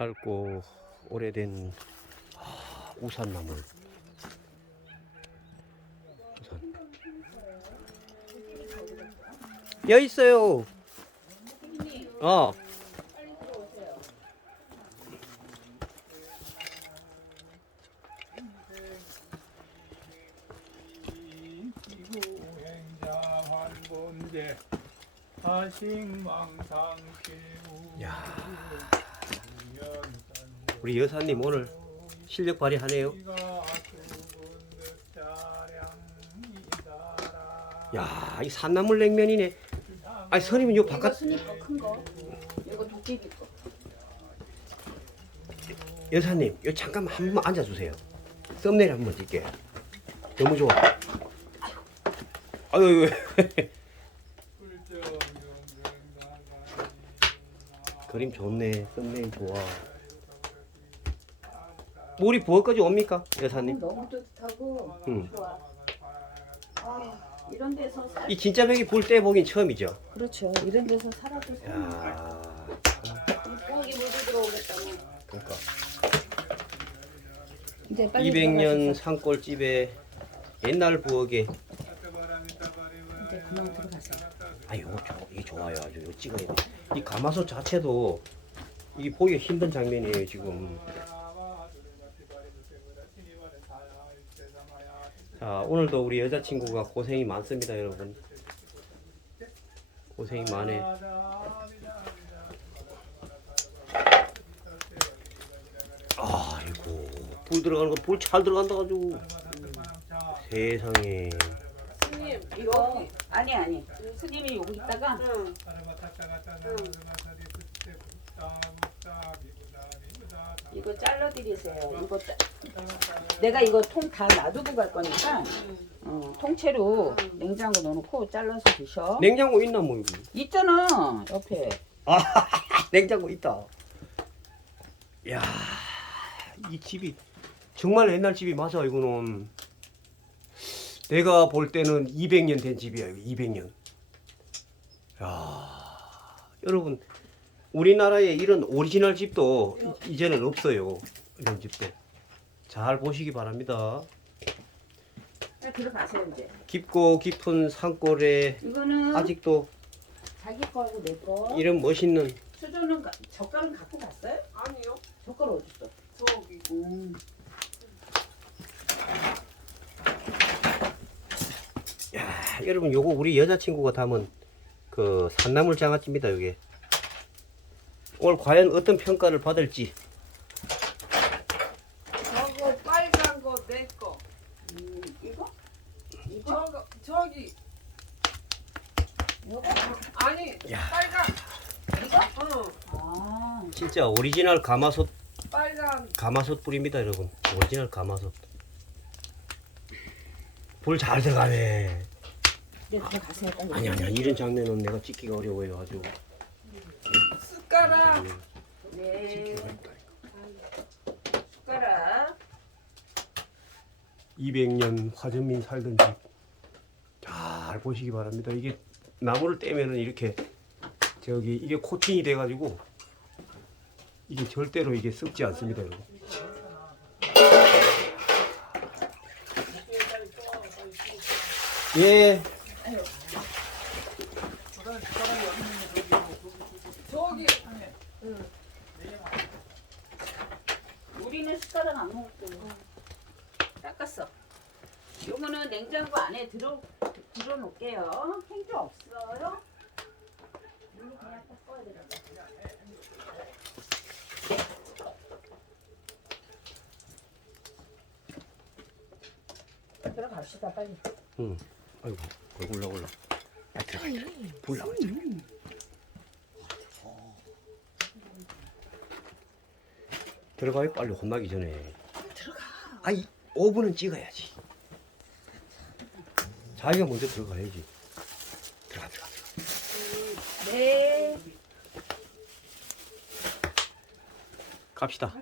얇고 오래된 우산나물. 우산. 여기 있어요. 어. 야, 우리 여사님 오늘 실력 발휘하네요. 야, 이 산나물 냉면이네. 아니 선임은 요 바깥. 이거 큰 거. 이거 도깨비 거. 여사님, 요 잠깐만 한 번 앉아주세요. 썸네일 한번 찍게. 너무 좋아. 아유. 그림 좋네. 썸네일 좋아. 물이 부엌까지 옵니까, 여사님? 너무 따뜻하고 응. 좋아. 이런 데서 이 진짜 백이 불 때 보긴 처음이죠. 그렇죠. 이런 데서 살아도 야, 부엌이 물이 들어오겠다고. 그러니까 이제 빨리 200년 산골집에 옛날 부엌에. 이제 그만 들어가세요. 아, 이게 좋아요. 아주 이거 찍어야 돼. 이 가마솥 자체도 이게 보기 힘든 장면이에요 지금. 자, 오늘도 우리 여자친구가 고생이 많습니다, 여러분. 고생이 많네. 아이고, 불 들어가는 거 불 잘 들어간다 가지고. 세상에. 스님 이거 아니 스님이 여기 있다가 이거 잘라드리세요. 이거 내가 이거 통 다 놔두고 갈 거니까 통째로 냉장고 넣어놓고 잘라서 드셔. 냉장고 있나 뭐 이거? 있잖아 옆에. 냉장고 있다. 야, 이 집이 정말 옛날 집이 맞아. 이거는 내가 볼 때는 200년 된 집이야. 200년. 야, 여러분, 우리나라에 이런 오리지널 집도 이제는 없어요. 이런 집도 잘 보시기 바랍니다. 들어가세요 이제. 깊고 깊은 산골에 이거는 아직도 자기 거하고 내 거. 이런 멋있는. 수저는 젓갈은 갖고 갔어요? 아니요. 젓갈 어디 있어? 저기. 야, 여러분, 요거 우리 여자친구가 담은 그 산나물 장아찌입니다. 요게 오늘 과연 어떤 평가를 받을지. 저거 빨간 거 내 거. 이거? 저기. 이거? 아니. 야. 빨간. 이거? 응. 아, 진짜 오리지널 빨간. 가마솥 불입니다, 여러분. 오리지널 가마솥. 불 잘 들어가네. 이제 들어가세요 빨리. 아니야, 이런 장면은 내가 찍기가 어려워요. 아주. 숟가락. 네. 숟가락. 200년 화전민 살던 집. 잘 보시기 바랍니다. 이게 나무를 떼면은 이렇게 이게 코팅이 돼가지고 이게 절대로 이게 썩지 않습니다, 여러분. 예. 저기. 우리는 숟가락 안 먹고 닦았어. 요거는 냉장고 안에 들어놓을게요. 행주 없어요? 물로 그냥 닦아야 되나? 들어갑시다 빨리. 응. 아이고, 올라. 아, 들어가. 불 나와. 들어가요? 빨리 혼나기 전에. 들어가. 아이, 5분은 찍어야지. 자기가 먼저 들어가야지. 들어가. 네. 갑시다.